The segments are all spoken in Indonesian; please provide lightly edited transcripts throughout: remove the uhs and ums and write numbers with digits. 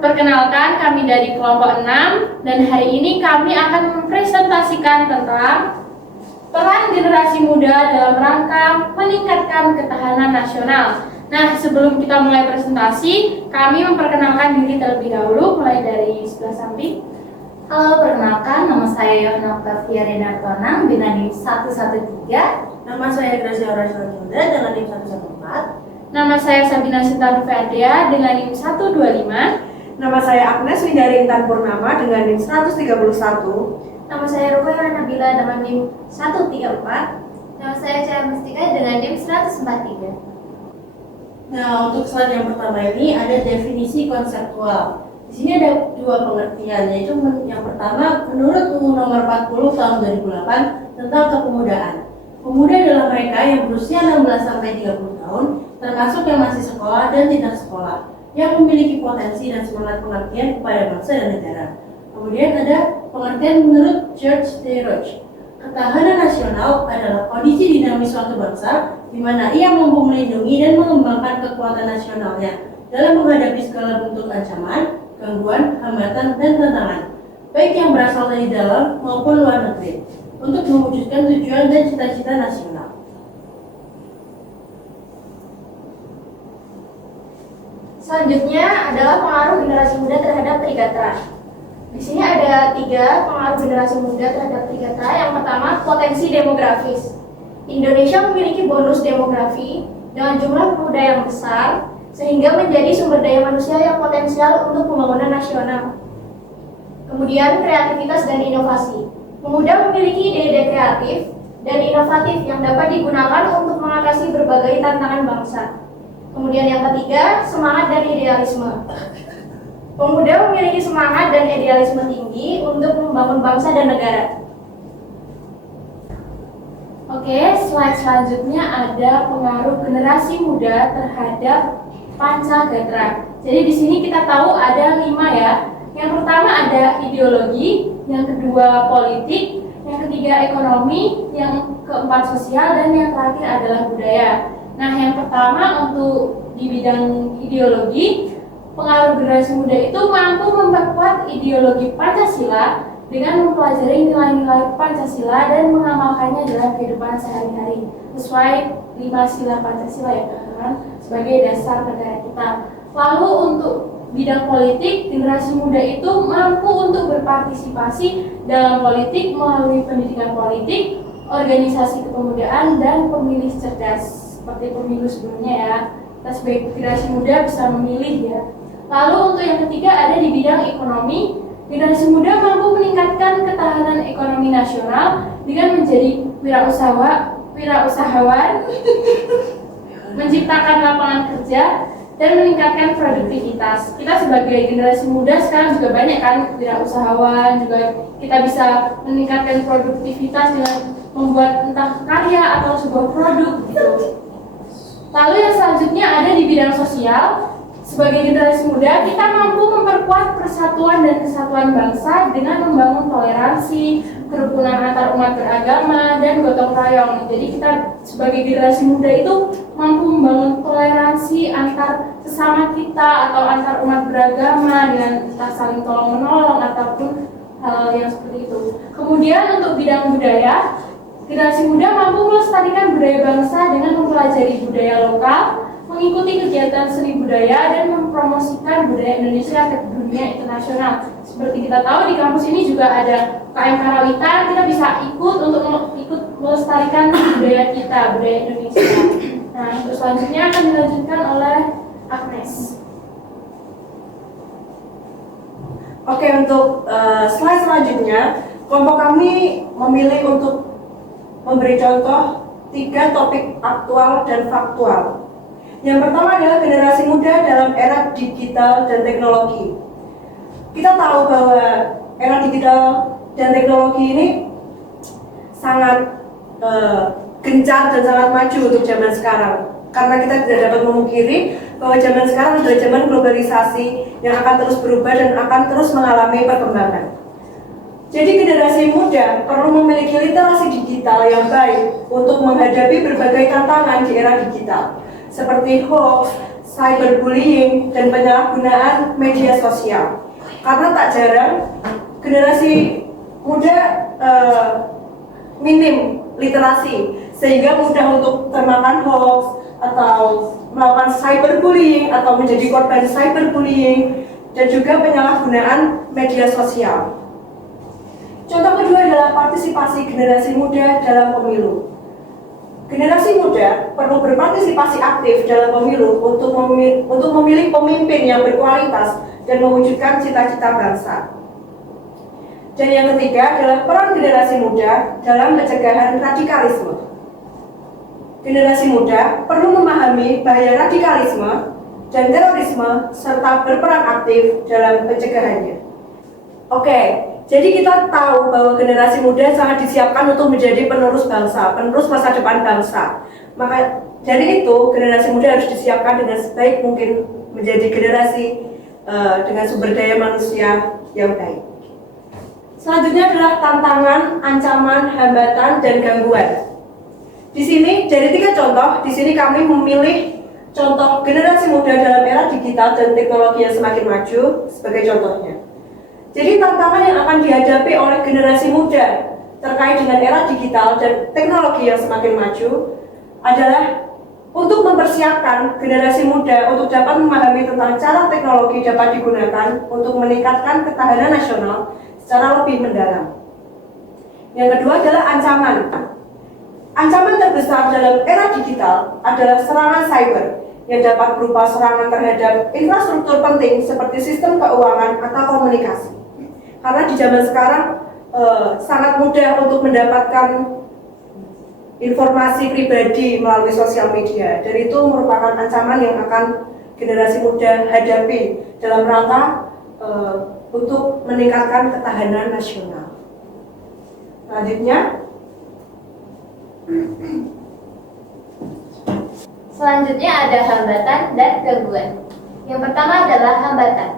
Perkenalkan, kami dari kelompok 6 dan hari ini kami akan mempresentasikan tentang peran generasi muda dalam rangka meningkatkan ketahanan nasional. Nah, sebelum kita mulai presentasi, kami memperkenalkan diri terlebih dahulu, mulai dari sebelah samping. Halo, perkenalkan, nama saya Yohana Octavia Renartonang dengan NIM 113. Nama saya Gracia Rachel Hilda dengan NIM 114. Nama saya Sabina Sinta Nufeadria dengan NIM 125. Nama saya Agnes Windari Intan Purnama dengan NIM 131. Nama saya Rupaila Nabila dengan NIM 134. Nama saya Cahaya Mustika dengan NIM 143. Nah, untuk slide yang pertama ini ada definisi konseptual. Di sini ada dua pengertian, yaitu yang pertama menurut UU Nomor 40 Tahun 2008 tentang kepemudaan. Pemuda adalah mereka yang berusia 16 sampai 30 tahun, termasuk yang masih sekolah dan tidak sekolah, yang memiliki potensi dan semangat pengabdian kepada bangsa dan negara. Kemudian ada pengertian menurut George T. Roach. Ketahanan nasional adalah kondisi dinamis suatu bangsa di mana ia mampu melindungi dan mengembangkan kekuatan nasionalnya dalam menghadapi segala bentuk ancaman, gangguan, hambatan, dan tantangan, baik yang berasal dari dalam maupun luar negeri, untuk mewujudkan tujuan dan cita-cita nasional. Selanjutnya adalah pengaruh generasi muda terhadap Trigatra. Di sini ada 3 pengaruh generasi muda terhadap Trigatra. Yang pertama, potensi demografis. Indonesia memiliki bonus demografi dengan jumlah pemuda yang besar, sehingga menjadi sumber daya manusia yang potensial untuk pembangunan nasional. Kemudian, kreativitas dan inovasi. Pemuda memiliki ide-ide kreatif dan inovatif yang dapat digunakan untuk mengatasi berbagai tantangan bangsa. Kemudian yang ketiga, semangat dan idealisme. Pemuda memiliki semangat dan idealisme tinggi untuk membangun bangsa dan negara. Oke, slide selanjutnya ada pengaruh generasi muda terhadap Pancagatra. Jadi di sini kita tahu ada 5 ya. Yang pertama ada ideologi, yang kedua politik, yang ketiga ekonomi, yang keempat sosial, dan yang terakhir adalah budaya. Nah, yang pertama untuk di bidang ideologi, pengaruh generasi muda itu mampu memperkuat ideologi Pancasila dengan mempelajari nilai-nilai Pancasila dan mengamalkannya dalam kehidupan sehari-hari sesuai 5 sila Pancasila ya teman-teman sebagai dasar negara kita. Lalu untuk bidang politik, generasi muda itu mampu untuk berpartisipasi dalam politik melalui pendidikan politik, organisasi kepemudaan, dan pemilih cerdas seperti pemilu sebelumnya ya. Kita sebagai generasi muda bisa memilih ya. Lalu untuk yang ketiga ada di bidang ekonomi. Generasi muda mampu meningkatkan ketahanan ekonomi nasional dengan menjadi wirausahawan, menciptakan lapangan kerja, dan meningkatkan produktivitas. Kita sebagai generasi muda sekarang juga banyak kan wirausahawan, juga kita bisa meningkatkan produktivitas dengan membuat entah karya atau sebuah produk gitu. Lalu yang selanjutnya ada di bidang sosial. Sebagai generasi muda, kita mampu memperkuat persatuan dan kesatuan bangsa dengan membangun toleransi, kerukunan antar umat beragama, dan gotong royong. Jadi kita sebagai generasi muda itu mampu membangun toleransi antar sesama kita atau antar umat beragama dengan entah saling tolong-menolong ataupun hal yang seperti itu. Kemudian untuk bidang budaya, generasi muda mampu melestarikan budaya bangsa dengan mempelajari budaya lokal, mengikuti kegiatan seni budaya, dan mempromosikan budaya Indonesia ke dunia internasional. Seperti kita tahu di kampus ini juga ada KM Karawita, kita bisa ikut untuk melestarikan budaya kita, budaya Indonesia. Nah, untuk selanjutnya akan dilanjutkan oleh Agnes. Oke, untuk slide selanjutnya, kelompok kami memilih untuk memberi contoh 3 topik aktual dan faktual. Yang pertama adalah generasi muda dalam era digital dan teknologi. Kita tahu bahwa era digital dan teknologi ini sangat gencar dan sangat maju untuk zaman sekarang. Karena kita tidak dapat memungkiri bahwa zaman sekarang adalah zaman globalisasi yang akan terus berubah dan akan terus mengalami perkembangan. Jadi generasi muda perlu memiliki literasi digital yang baik untuk menghadapi berbagai tantangan di era digital, seperti hoax, cyberbullying, dan penyalahgunaan media sosial. Karena tak jarang generasi muda minim literasi, sehingga mudah untuk termakan hoax atau melakukan cyberbullying atau menjadi korban cyberbullying dan juga penyalahgunaan media sosial. Contoh kedua adalah partisipasi generasi muda dalam pemilu. Generasi muda perlu berpartisipasi aktif dalam pemilu untuk memilih pemimpin yang berkualitas dan mewujudkan cita-cita bangsa. Dan yang ketiga adalah peran generasi muda dalam pencegahan radikalisme. Generasi muda perlu memahami bahaya radikalisme dan terorisme serta berperan aktif dalam pencegahannya. Oke, jadi kita tahu bahwa generasi muda sangat disiapkan untuk menjadi penerus bangsa, penerus masa depan bangsa. Maka dari itu generasi muda harus disiapkan dengan sebaik mungkin menjadi generasi dengan sumber daya manusia yang baik. Selanjutnya adalah tantangan, ancaman, hambatan, dan gangguan. Di sini dari 3 contoh, di sini kami memilih contoh generasi muda dalam era digital dan teknologi yang semakin maju sebagai contohnya. Jadi tantangan yang akan dihadapi oleh generasi muda terkait dengan era digital dan teknologi yang semakin maju adalah untuk mempersiapkan generasi muda untuk dapat memahami tentang cara teknologi dapat digunakan untuk meningkatkan ketahanan nasional secara lebih mendalam. Yang kedua adalah ancaman. Ancaman terbesar dalam era digital adalah serangan cyber yang dapat berupa serangan terhadap infrastruktur penting seperti sistem keuangan atau komunikasi. Karena di zaman sekarang sangat mudah untuk mendapatkan informasi pribadi melalui sosial media, dan itu merupakan ancaman yang akan generasi muda hadapi dalam rangka untuk meningkatkan ketahanan nasional. Selanjutnya ada hambatan dan gangguan. Yang pertama adalah hambatan.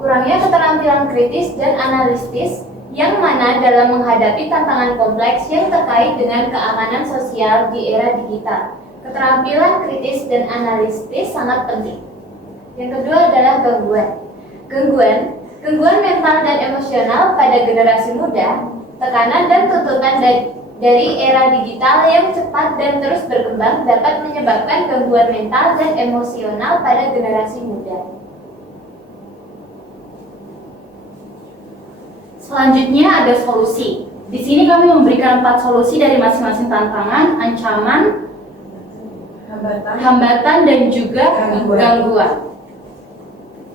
Kurangnya keterampilan kritis dan analitis yang mana dalam menghadapi tantangan kompleks yang terkait dengan keamanan sosial di era digital. Keterampilan kritis dan analitis sangat penting. Yang kedua adalah gangguan. Gangguan mental dan emosional pada generasi muda, tekanan dan tuntutan dari era digital yang cepat dan terus berkembang dapat menyebabkan gangguan mental dan emosional pada generasi muda. Selanjutnya ada solusi. Di sini kami memberikan 4 solusi dari masing-masing tantangan, ancaman, hambatan, dan juga gangguan.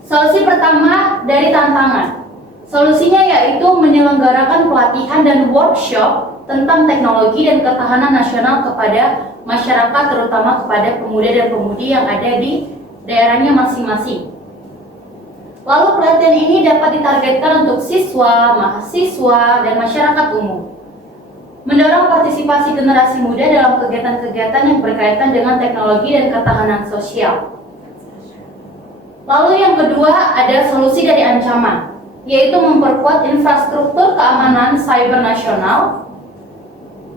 Solusi pertama dari tantangan. Solusinya yaitu menyelenggarakan pelatihan dan workshop tentang teknologi dan ketahanan nasional kepada masyarakat, terutama kepada pemuda dan pemudi yang ada di daerahnya masing-masing. Lalu pelatihan ini dapat ditargetkan untuk siswa, mahasiswa, dan masyarakat umum. Mendorong partisipasi generasi muda dalam kegiatan-kegiatan yang berkaitan dengan teknologi dan ketahanan sosial. Lalu yang kedua ada solusi dari ancaman, yaitu memperkuat infrastruktur keamanan cyber nasional.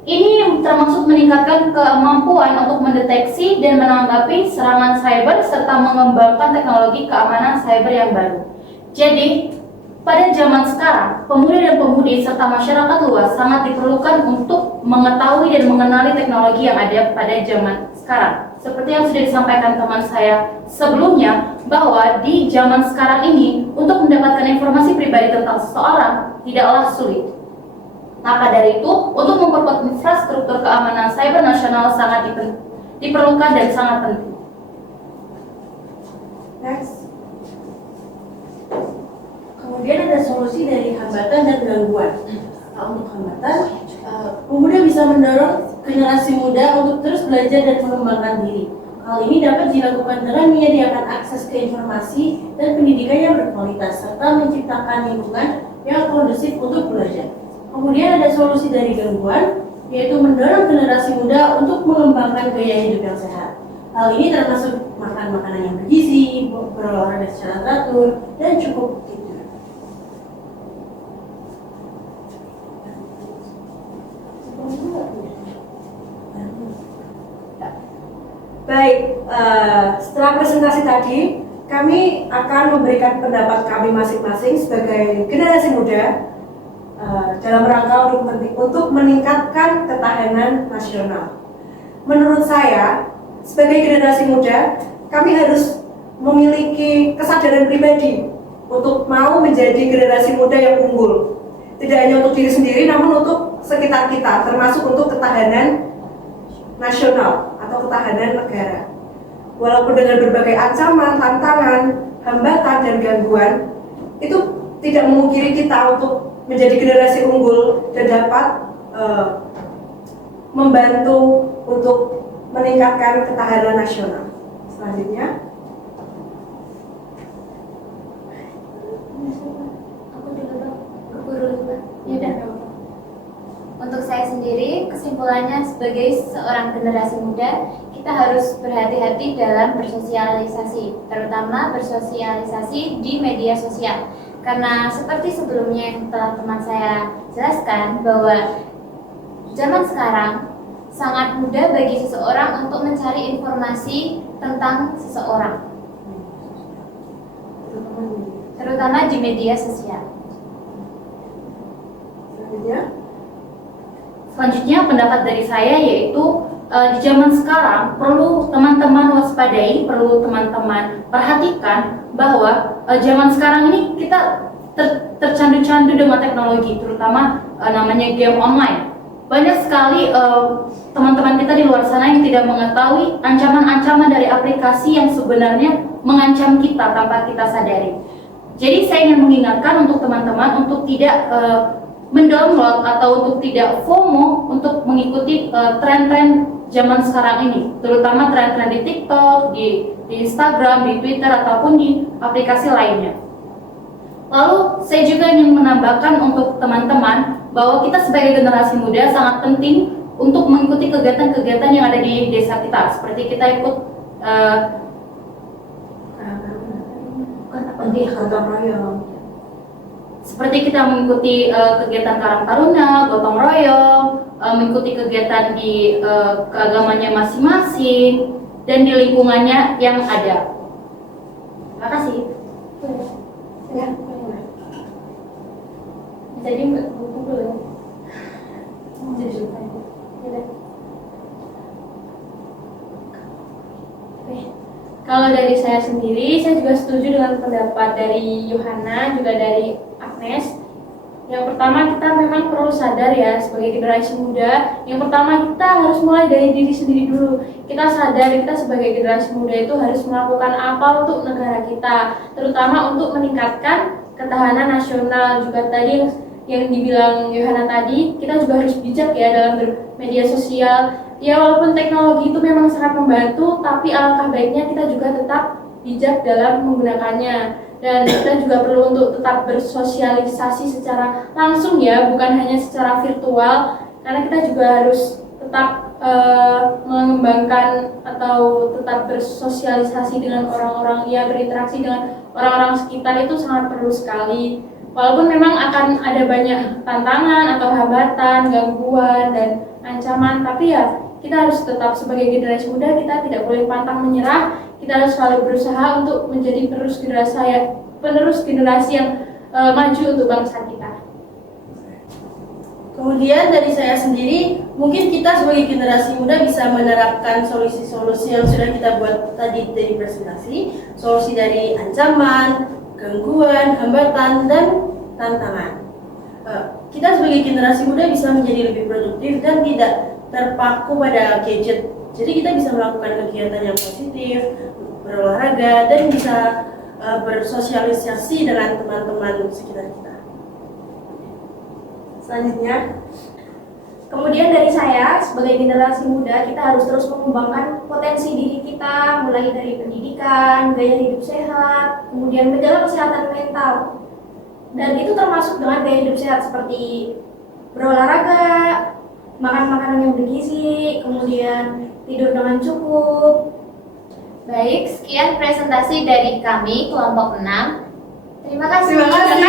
Ini termasuk meningkatkan kemampuan untuk mendeteksi dan menanggapi serangan cyber serta mengembangkan teknologi keamanan cyber yang baru. Jadi, pada zaman sekarang, pemuda dan pemudi serta masyarakat luas sangat diperlukan untuk mengetahui dan mengenali teknologi yang ada pada zaman sekarang. Seperti yang sudah disampaikan teman saya sebelumnya, bahwa di zaman sekarang ini, untuk mendapatkan informasi pribadi tentang seseorang tidaklah sulit. Maka dari itu, untuk memperkuat infrastruktur keamanan cyber nasional sangat diperlukan dan sangat penting. Next. Kemudian ada solusi dari hambatan dan gangguan. Untuk hambatan, pemuda bisa mendorong generasi muda untuk terus belajar dan mengembangkan diri. Hal ini dapat dilakukan dengan menyediakan akses ke informasi dan pendidikan yang berkualitas, serta menciptakan lingkungan yang kondusif untuk belajar. Kemudian ada solusi dari gangguan, yaitu mendorong generasi muda untuk mengembangkan gaya hidup yang sehat. Hal ini termasuk makan makanan yang bergizi, berolahraga secara teratur, dan cukup tidur. Baik, setelah presentasi tadi, kami akan memberikan pendapat kami masing-masing sebagai generasi muda dalam rangka untuk meningkatkan ketahanan nasional. Menurut saya, sebagai generasi muda, kami harus memiliki kesadaran pribadi untuk mau menjadi generasi muda yang unggul. Tidak hanya untuk diri sendiri, namun untuk sekitar kita, termasuk untuk ketahanan nasional atau ketahanan negara. Walaupun dengan berbagai ancaman, tantangan, hambatan, dan gangguan, itu tidak memungkiri kita untuk menjadi generasi unggul dan dapat membantu untuk meningkatkan ketahanan nasional. Selanjutnya, Aku dulu dong, keburu lupa. Ya udah. Untuk saya sendiri, kesimpulannya sebagai seorang generasi muda, kita harus berhati-hati dalam bersosialisasi, terutama bersosialisasi di media sosial. Karena seperti sebelumnya yang telah teman saya jelaskan, bahwa zaman sekarang sangat mudah bagi seseorang untuk mencari informasi tentang seseorang, terutama di media sosial. selanjutnya. Selanjutnya pendapat dari saya yaitu di zaman sekarang perlu teman-teman waspadai, perlu teman-teman perhatikan bahwa zaman sekarang ini kita tercandu-candu dengan teknologi, terutama namanya game online. Banyak sekali teman-teman kita di luar sana yang tidak mengetahui ancaman-ancaman dari aplikasi yang sebenarnya mengancam kita tanpa kita sadari. Jadi saya ingin mengingatkan untuk teman-teman untuk tidak mendownload atau untuk tidak FOMO untuk mengikuti tren-tren zaman sekarang ini, terutama tren-tren di TikTok, di Instagram, di Twitter ataupun di aplikasi lainnya. Lalu saya juga ingin menambahkan untuk teman-teman bahwa kita sebagai generasi muda sangat penting untuk mengikuti kegiatan-kegiatan yang ada di desa kita, seperti kita ikut seperti kita mengikuti kegiatan Karang Taruna, gotong royong, mengikuti kegiatan di keagamannya masing-masing dan di lingkungannya yang ada. Terima kasih. Ya. Jadi buku dulu. Jadi lupa. Ya. Kalau dari saya sendiri, saya juga setuju dengan pendapat dari Yohana, juga dari Agnes. Yang pertama, kita memang perlu sadar ya sebagai generasi muda. Yang pertama, kita harus mulai dari diri sendiri dulu. Kita sadar kita sebagai generasi muda itu harus melakukan apa untuk negara kita, terutama untuk meningkatkan ketahanan nasional. Juga tadi yang dibilang Yohana tadi, kita juga harus bijak ya dalam bermedia sosial. Ya walaupun teknologi itu memang sangat membantu, tapi alangkah baiknya kita juga tetap bijak dalam menggunakannya. Dan kita juga perlu untuk tetap bersosialisasi secara langsung ya, bukan hanya secara virtual. Karena kita juga harus tetap mengembangkan atau tetap bersosialisasi dengan orang-orang, ya berinteraksi dengan orang-orang sekitar itu sangat perlu sekali. Walaupun memang akan ada banyak tantangan atau hambatan, gangguan, dan ancaman, tapi ya kita harus tetap sebagai generasi muda, kita tidak boleh pantang menyerah. Kita harus selalu berusaha untuk menjadi penerus generasi yang maju untuk bangsa kita. Kemudian dari saya sendiri, mungkin kita sebagai generasi muda bisa menerapkan solusi-solusi yang sudah kita buat tadi dari presentasi, solusi dari ancaman, gangguan, hambatan, dan tantangan. Kita sebagai generasi muda bisa menjadi lebih produktif dan tidak terpaku pada gadget. Jadi kita bisa melakukan kegiatan yang positif, berolahraga, dan bisa bersosialisasi dengan teman-teman sekitar kita. Selanjutnya, Kemudian dari saya, sebagai generasi muda, kita harus terus mengembangkan potensi diri kita, mulai dari pendidikan, gaya hidup sehat, kemudian menjaga kesehatan mental. Dan itu termasuk dengan gaya hidup sehat seperti berolahraga, makan makanan yang bergizi, kemudian tidur dengan cukup. Baik, sekian presentasi dari kami kelompok 6. Terima kasih. terima kasih.